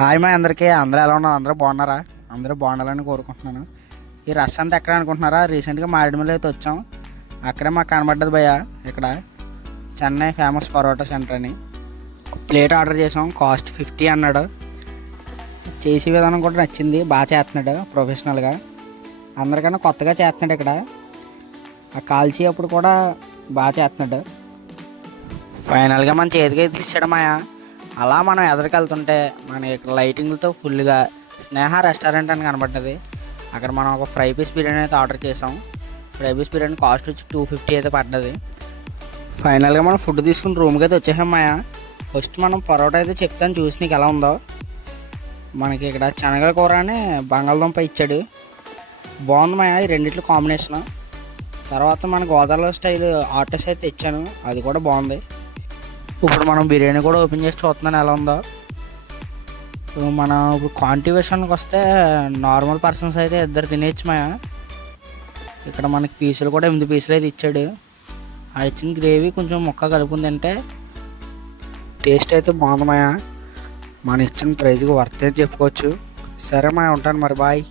Hi మా అందరికీ అందరూ ఎలా ఉన్నారు? అందరూ బాగున్నారా? అందరూ బాగుండాలని కోరుకుంటున్నాను. ఈ రష్ అంతా ఎక్కడ అనుకుంటున్నారా? రీసెంట్గా మారేడుమల్లి అయితే వచ్చాం. అక్కడే మాకు కనబడ్డది భయ్య. ఇక్కడ చెన్నై ఫేమస్ పరోటా సెంటర్ అని ప్లేట్ ఆర్డర్ చేసాం. కాస్ట్ 50 అన్నాడు. చేసే విధానం కూడా నచ్చింది. బాగా చేస్తున్నాడు ప్రొఫెషనల్గా. అందరికన్నా కొత్తగా చేస్తున్నాడు ఇక్కడ. ఆ కాల్చి అప్పుడు కూడా బాగా చేస్తున్నాడు. ఫైనల్గా మన చేతికి అయితే ఇచ్చాడు మాయా. అలా మనం ఎదరికెళ్తుంటే మన ఇక్కడ లైటింగ్లతో ఫుల్గా స్నేహ రెస్టారెంట్ అని కనబడ్డది. అక్కడ మనం ఒక ఫ్రై పీస్ బిర్యానీ అయితే ఆర్డర్ చేసాం. ఫ్రై పీస్ బిర్యానీ కాస్ట్ వచ్చి 250 అయితే పడ్డది. ఫైనల్గా మనం ఫుడ్ తీసుకుని రూమ్కి అయితే వచ్చేసాం మాయా. ఫస్ట్ మనం పరోటా అయితే చెప్తాను, చూసి నీకు ఎలా ఉందో. మనకి ఇక్కడ శనగల కూర అని బంగాళదుంప ఇచ్చాడు. బాగుంది మాయా ఈ రెండిట్లో కాంబినేషను. తర్వాత మన గోదావరి స్టైల్ ఆటోస్ అయితే ఇచ్చాను, అది కూడా బాగుంది. ఇప్పుడు మనం బిర్యానీ కూడా ఓపెన్ చేసి చూస్తున్నాను ఎలా ఉందో. మనం ఇప్పుడు క్వాంటిటీ విషయానికి వస్తే నార్మల్ పర్సన్స్ అయితే ఇద్దరు తినేయచ్చు మాయా. ఇక్కడ మనకి పీసులు కూడా 8 పీసులు అయితే ఇచ్చాడు. ఆ ఇచ్చిన గ్రేవీ కొంచెం ముక్క కలుపుకుంది అంటే టేస్ట్ అయితే బాగుంది మాయా. మన ఇచ్చిన ప్రైజ్కి వర్త్ అని చెప్పుకోవచ్చు. సరే మాయా, ఉంటాను మరి, బాయ్.